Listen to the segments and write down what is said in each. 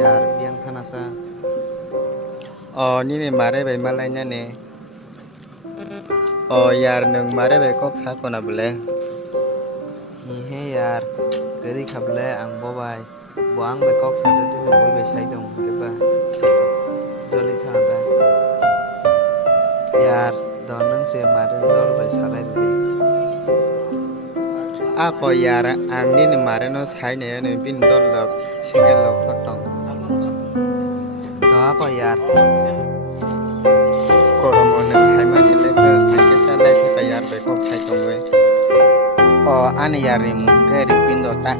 यार biang thanasa. Nini mare bai malai na ne. Yar nung mare bai kok sa kona bole. He यार gari khable ang bobai. Bo ang bai kok sa de no boi bai sai dong keba. Joli thada. Yaar don nang se mare dol bai salai bai. Yar ang nini mare no sai ne ne bin dol lok single lok thotong. Do ko yaar. Koromo nung hai mani lek hai kesa lek ka yar bai kok sai tong we. Ane yar ni mun kai ri bin do ta.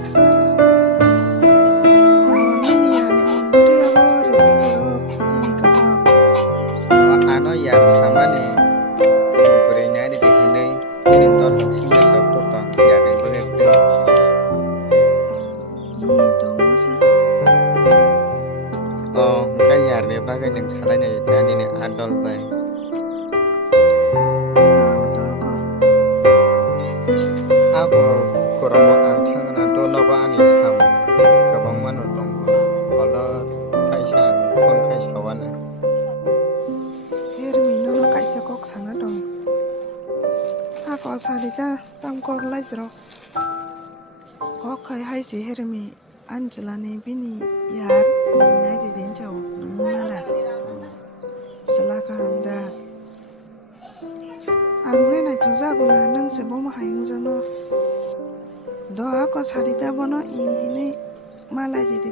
Ano yar sama ne. Pure na ri de hinai bin dol lok single lok thotong yar ri bole pre. Cái yar ni ba cái nung salai ne ta ni ne adol bai. Koromo ang thangna do no ba ani sam kabang mano tong kala thai sang kon khai sawana Hermino no kaisa kok sana dong. Ako salita tam kok lai zro. Kok kai hai si Hermi Angela ne bini yar na di den jaw nang nala. Selaka anda. Ang ne na chuza gula nang se bom hayung jano. Do ako salita bono i hini malai di